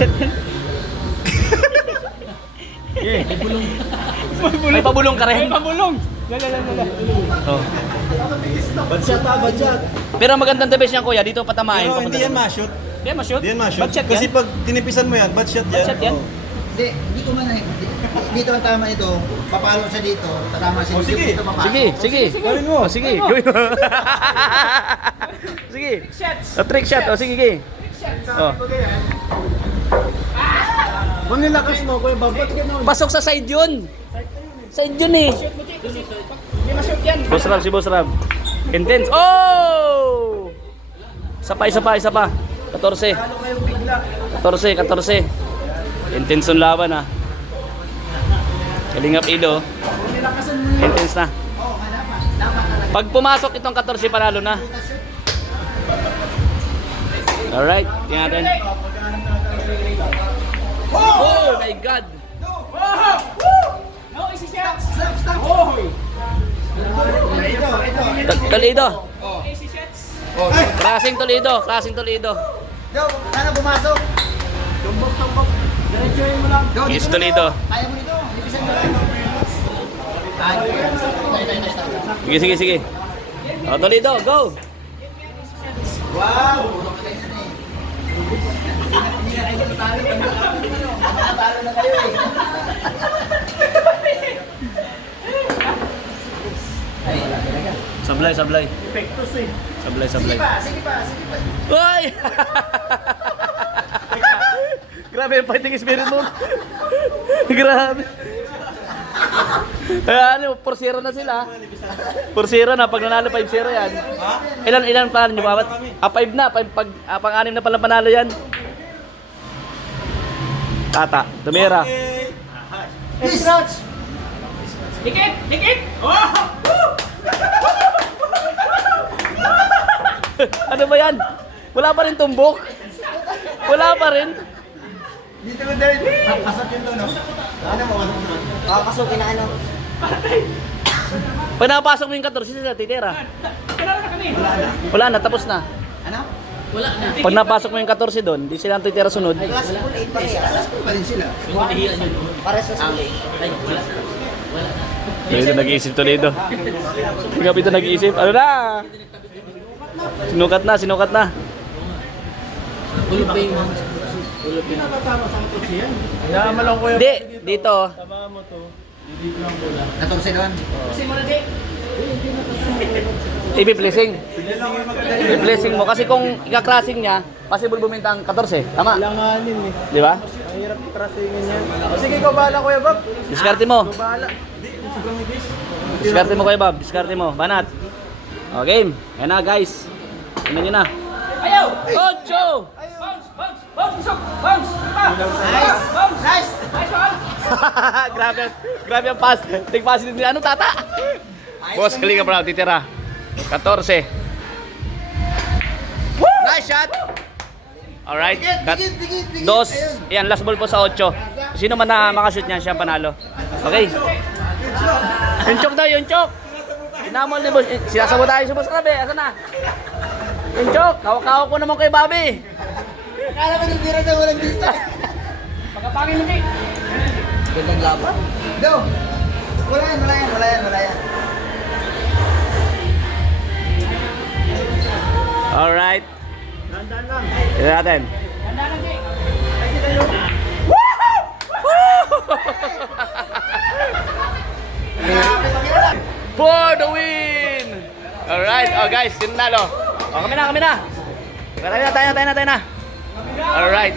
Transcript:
Shit. May pabulong ka rin? May pabulong. Lala. Oh. Badshot ha, badshot. Pero magandang the best yan kuya, dito patamain. Pero hindi yan ma-shoot. Hindi yan ma-shoot? Hindi yan ma-shoot. Badshot Kasi yan? pag tinipisan mo yan, badshot yan. Badshot yan? Oo. Hindi ko man dito ang tama ito. Papalo siya dito. Tatama siya Oh, sige. dito. Papasok. Sige. Gawin mo. Oh, sige. Gawin mo. Sige. Oh, trick shot. Oh, sige. Oh. Kung nilakas mo, kuya, babat ka na. Pasok sa side yun. Side yun eh. Boss Rab, si Boss Rab. Intense. Oh! Isa pa. 14. 14. Intense yung laban ah. Kalingap Ido. Intense na. Pag pumasok itong 14, panalo na. Alright, tingnan natin. Oh my God! Toledo. Klaseng Toledo. Go, sana pumasok. Tumbok. Diretsuhin mo lang. Go, Yes, dito na Toledo. to. Kaya mo nito. Ibisan mo lang. Sige. Oh, Toledo, go! Wow! Hindi na kayo natalo. Natalo na kayo eh. Sablay. Epektos eh. Sablay. Sige pa. Uy! Grabe yung fighting spirit mo. Grabe. Ano, 4-0 na sila. 4-0 na, pag nanalo 5-0 yan. Ilan panalo nyo bawat? 5 na, pang-anim na palang panalo yan. Tata, Tumira. Stretch! Dikit! Ano ba yan? Wala pa rin tumbok? Wala pa rin? Dito mo din. Pasok yun doon, no? Ano mo? Pasukin na ano? Pag napasok mo yung 14, sila titira. Wala na, tapos na. Ano? Pag napasok mo yung 14 doon, di sila ang titira sunod. Class pool 8 pa rin. Class pool pa rin sila. Para sa school 8. Toledo nag-iisip Toledo. Tingnan ito nag-iisip. Ano na? Sinukat na. Yaman lang kuya. Hindi, dito. Tama mo to. Natong doon. I-blessing. I-blessing mo. Kasi kung ika-crossing niya, possible bumenta ang 14. Tama? Langanin eh. Di ba? Ang hirap tracingin yan. O sige, ikaw bahala kuya Bob. Diskarte mo. Ikaw bahala. Diskarte mo kayo, Bob. Diskarte mo. Banat. O, game. Ayan na, guys. Tingnan nyo na. Ayaw! Ocho! Nice! Grabe ang pass. Take pass din. Ano, tata? Boss, Kalinga Brown, titira. 14. Nice shot! Alright. Digit. Dos. Yan, last ball po sa 8. Sino man na makashoot niyan, siya ang panalo. Okay. Yung chok daw, yung chok. Inamol ni boss. Sinasabot tayo si Boss Rabe. Asa na? Yung chok. Kawak-kawak ko naman kay Bobby. Akala mo nang tira na walang dito. Pagkapangin mo, Jake. Gandang laban. Do! Wala yan. Alright. Dandan lang. Tignan natin. For the win! Alright, oh guys, sinalo. Oh, kami na. Tayo na. Alright.